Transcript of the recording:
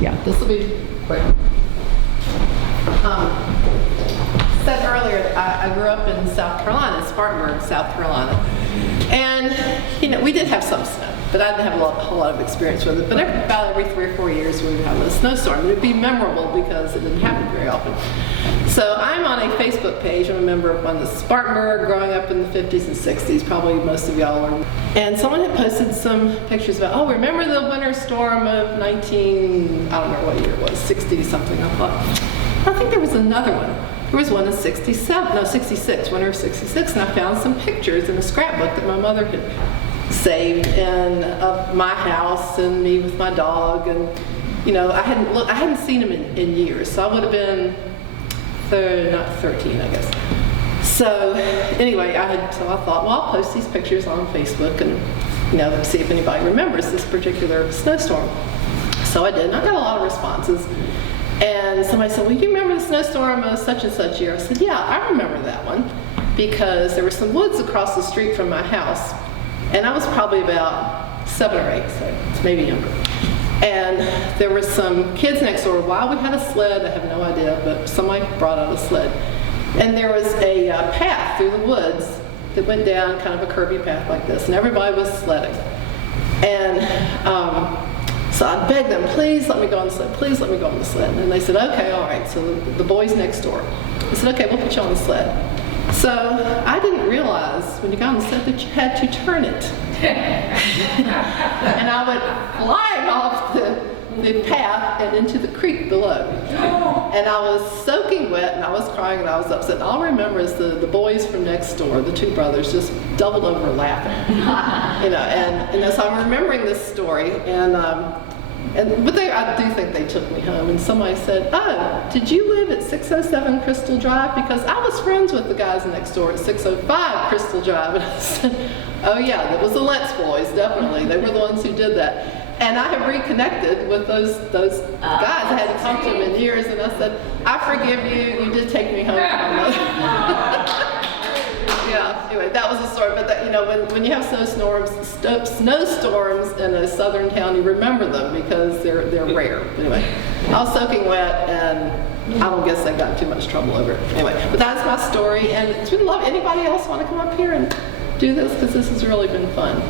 Yeah, this will be quick. Said earlier, I grew up in South Carolina, Spartanburg, South Carolina. And, we did have some snow, but I didn't have a whole lot of experience with it. But about every 3 or 4 years, we would have a snowstorm. It would be memorable because it didn't happen very often. So I'm on a Facebook page. I'm a member of one that's Spartanburg, growing up in the 50s and 60s. Probably most of y'all are. And someone had posted some pictures about, remember the winter storm of I don't know what year it was, 60 something. I think there was another one. There was one in 66, winter of 66, and I found some pictures in a scrapbook that my mother had saved of my house and me with my dog, and I hadn't seen him in years, so I would have been not 13, I guess. So anyway, I thought, well, I'll post these pictures on Facebook and see if anybody remembers this particular snowstorm. So I did, and I got a lot of responses. And somebody said, well, you remember the snowstorm of such and such year? I said, yeah, I remember that one, because there were some woods across the street from my house, and I was probably about 7 or 8, so maybe younger. And there were some kids next door. Why we had a sled, I have no idea, but somebody brought out a sled. And there was a path through the woods that went down, kind of a curvy path like this, and everybody was sledding. And so I begged them, please let me go on the sled, please let me go on the sled. And they said, okay, all right. So the boys next door, I said, okay, we'll put you on the sled. So I didn't realize when you got on the sled that you had to turn it. And I went flying off the path and into the creek below. And I was soaking wet, and I was crying, and I was upset. And all I remember is the boys from next door, the 2 brothers, just doubled over laughing. And so I'm remembering this story, but I do think they took me home, and somebody said, oh, did you live at 607 Crystal Drive? Because I was friends with the guys next door at 605 Crystal Drive. And I said, oh yeah, that was the Letts boys, definitely. They were the ones who did that. And I have reconnected with those guys. I hadn't talked to them in years, and I said, I forgive you, you did take me home to my mother. Yeah, anyway, that was a story. But when you have snowstorms in a southern town, you remember them because they're rare. Anyway, I was soaking wet, and I don't guess I got in too much trouble over it. Anyway, but that's my story, and it's been lovely. Anybody else want to come up here and do this? Because this has really been fun.